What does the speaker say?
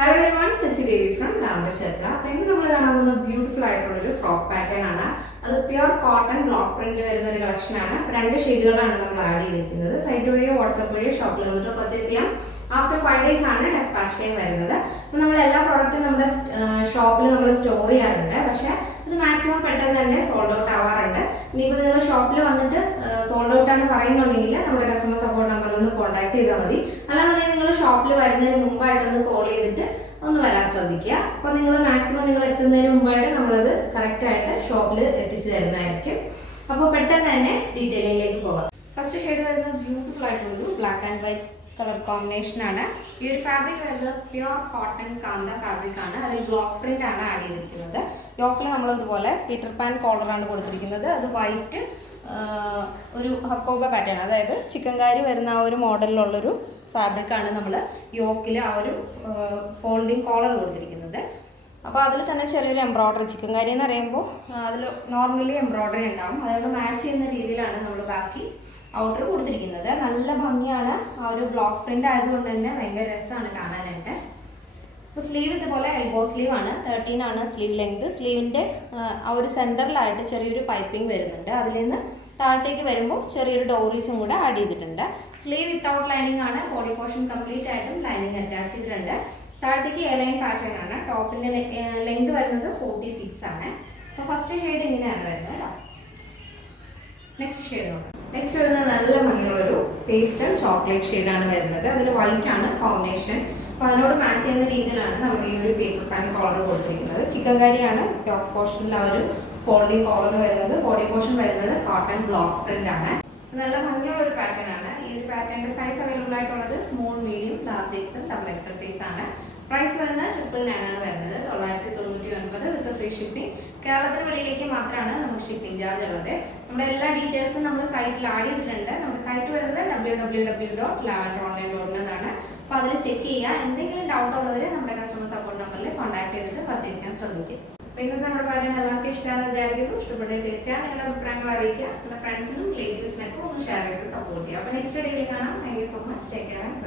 Hello everyone Sachi Devi from Ramapuram ക്ഷേത്ര അപ്പൊ ഇന്ന് നമ്മൾ കാണാൻ പോകുന്ന ബ്യൂട്ടിഫുൾ ആയിട്ടുള്ള ഒരു ഫ്രോക്ക് പാറ്റേൺ ആണ്. അത് പ്യുർ കോട്ടൺ ബ്ലോക്ക് പ്രിന്റ് വരുന്ന ഒരു കളക്ഷൻ ആണ്. രണ്ട് ഷെയ്ഡുകളാണ് നമ്മൾ ആഡ് ചെയ്തിരിക്കുന്നത്. സൈറ്റ് വഴിയോ വാട്സപ്പ് വഴിയോ ഷോപ്പിൽ വന്നിട്ട് പർച്ചേസ് ചെയ്യാം. ആഫ്റ്റർ ഫൈവ് ഡേയ്സ് ആണ് ഡെസ്പാച്ച് ടൈം വരുന്നത്. അപ്പം നമ്മൾ എല്ലാ പ്രോഡക്റ്റും നമ്മുടെ ഷോപ്പിൽ നമ്മൾ സ്റ്റോർ ചെയ്യാറുണ്ട്. പക്ഷേ ഇത് മാക്സിമം പെട്ടെന്ന് തന്നെ സോൾഡ് ഔട്ട് ആവാറുണ്ട്. ഇനിയിപ്പോൾ നിങ്ങൾ ഷോപ്പിൽ വന്നിട്ട് സോൾഡ് ഔട്ട് ആണ് പറയുന്നുണ്ടെങ്കിൽ നമ്മുടെ കസ്റ്റമർ സപ്പോർട്ട് നമ്പറിൽ ഒന്ന് കോൺടാക്ട് ചെയ്താൽ മതി. അല്ലാന്നുണ്ടെങ്കിൽ നിങ്ങൾ ഷോപ്പിൽ വരുന്നതിന് മുമ്പായിട്ടൊന്ന് കോൾ ചെയ്തിട്ട് ഒന്ന് വരാൻ ശ്രദ്ധിക്കുക. അപ്പോൾ നിങ്ങൾ മാക്സിമം നിങ്ങൾ എത്തുന്നതിന് മുമ്പായിട്ട് നമ്മളത് കറക്റ്റായിട്ട് ഷോപ്പിൽ എത്തിച്ചു തരുന്നതായിരിക്കും. അപ്പോൾ പെട്ടെന്ന് തന്നെ ഡീറ്റെയിലിംഗിലേക്ക് പോകാം. ഫസ്റ്റ് ഷെയ്ഡ് വരുന്നത് ബ്യൂട്ടിഫുൾ ആയിട്ടുള്ളൊരു black and white colour combination ആണ്. ഈ ഒരു ഫാബ്രിക് വരുന്നത് പ്യുവർ കോട്ടൺ കാന്ത ഫാബ്രിക് ആണ്. അതിൽ ബ്ലോക്ക് പ്രിന്റ് ആണ് ആഡ് ചെയ്തിരിക്കുന്നത്. യോക്കിൽ നമ്മൾ ഇതുപോലെ പീറ്റർ പാൻ കോളറാണ് കൊടുത്തിരിക്കുന്നത്. അത് വൈറ്റ് ഒരു ഹക്കോബ പാറ്റേൺ അതായത് ചിക്കൻകാരി വരുന്ന ആ ഒരു മോഡലിലുള്ളൊരു ഫാബ്രിക് ആണ് നമ്മൾ യോക്കിൽ ആ ഒരു ഫോൾഡിങ് കോളർ കൊടുത്തിരിക്കുന്നത്. അപ്പോൾ അതിൽ തന്നെ ചെറിയൊരു എംബ്രോയ്ഡറി ചിക്കൻ കാര്യം എന്ന് പറയുമ്പോൾ അതിൽ നോർമലി എംബ്രോയ്ഡറി ഉണ്ടാവും. അതുകൊണ്ട് മാച്ച് ചെയ്യുന്ന രീതിയിലാണ് നമ്മൾ ബാക്കി ഔട്ടർ കൊടുത്തിരിക്കുന്നത്. നല്ല ഭംഗിയാണ്. ആ ഒരു ബ്ലോക്ക് പ്രിന്റ് ആയതുകൊണ്ട് തന്നെ ഭയങ്കര രസമാണ് കാണാനായിട്ട്. അപ്പോൾ സ്ലീവ് ഇതുപോലെ എൽബോ സ്ലീവ് ആണ്. തേർട്ടീൻ ആണ് സ്ലീവ് ലെങ്ത് സ്ലീവിന്റെ ആ ഒരു സെന്ററിലായിട്ട് ചെറിയൊരു പൈപ്പിംഗ് വരുന്നുണ്ട്. അതിൽ നിന്ന് താഴത്തേക്ക് വരുമ്പോൾ ചെറിയൊരു ഡോറീസും കൂടെ ആഡ് ചെയ്തിട്ടുണ്ട്. സ്ലീവ് വിത്തൗട്ട് ലൈനിങ് ആണ് ബോഡി പോർഷൻ കംപ്ലീറ്റ് ആയിട്ടും ലൈനിങ് അറ്റാച്ച് ചെയ്തിട്ടുണ്ട്. താഴത്തേക്ക് എ ലൈൻ പാറ്റേൺ ആണ്. ടോപ്പിന്റെ ലെങ്ത് വരുന്നത് ഫോർട്ടി സിക്സ് ആണ്. അപ്പോൾ ഫസ്റ്റ് ഷെയ്ഡ് ഇങ്ങനെയാണ് വരുന്നത് കേട്ടോ നെക്സ്റ്റ് ഷെയ്ഡ് നോക്കാം. നെക്സ്റ്റ് വരുന്നത് നല്ല ഭംഗിയുള്ളൊരു പേസ്റ്റൽ ചോക്ലേറ്റ് ഷെയ്ഡാണ് വരുന്നത്. അതിൽ വൈറ്റ് ആണ് കോമ്പിനേഷൻ അപ്പോൾ അതിനോട് മാച്ച് ചെയ്യുന്ന രീതിയിലാണ് നമ്മൾ ഈ ഒരു പേപ്പർ പാൻ കോളർ കൊടുത്തിരിക്കുന്നത്. ചിക്കൻ കറിയാണ് ടോപ്പ് പോർഷനിൽ ആ ഒരു ഫോൾഡിങ് കോളർ വരുന്നത്. ബോഡി പോർഷൻ വരുന്നത് കോട്ടൺ ബ്ലോക്ക് പ്രിന്റ് ആണ്. നല്ല ഭംഗിയുള്ള ഒരു പാറ്റേൺ ആണ്. ഈ ഒരു പാറ്റേണിന്റെ സൈസ് അവൈലബിൾ ആയിട്ടുള്ളത് small medium large XL double XL size ആണ്. പ്രൈസ് വരുന്നത് ട്രിപ്പിൾ നയൻ ആണ് വരുന്നത്. തൊള്ളായിരത്തി തൊണ്ണൂറ്റി ഒൻപത് വിത്ത് ഫ്രീ ഷിപ്പിംഗ് കേരളത്തിന് വെളിയിലേക്ക് മാത്രമാണ് നമുക്ക് ഷിപ്പിംഗ് ചാർജ് ഉള്ളത്. നമ്മുടെ എല്ലാ ഡീറ്റെയിൽസും നമ്മൾ സൈറ്റിൽ ആഡ് ചെയ്തിട്ടുണ്ട്. നമ്മുടെ സൈറ്റ് വരുന്നത് W W W dot lavender online dot എന്നാണ് അപ്പോൾ അതിൽ ചെക്ക് ചെയ്യുക. എന്തെങ്കിലും ഡൗട്ട് ഉള്ളവർ നമ്മുടെ കസ്റ്റമർ സപ്പോർട്ട് നമ്പറിൽ കോൺടാക്ട് ചെയ്തിട്ട് പർച്ചേസ് ചെയ്യാൻ ശ്രമിക്കും. അപ്പോൾ ഇന്നത്തെ നമ്മുടെ പാട്ടിന് എല്ലാവർക്കും ഇഷ്ടമാണെന്ന് വിചാരിക്കുന്നു. ഇഷ്ടപ്പെട്ടത് തീർച്ചയായും നിങ്ങളുടെ അഭിപ്രായങ്ങൾ അറിയിക്കുക. നിങ്ങളുടെ ഫ്രണ്ട്സിനും റിലേറ്റീവ്സിനൊക്കെ ഒന്ന് ഷെയർ ചെയ്ത് സപ്പോർട്ട് ചെയ്യുക. അപ്പോൾ നെക്സ്റ്റ് ഡേയിൽ കാണാം. Thank you so much take care and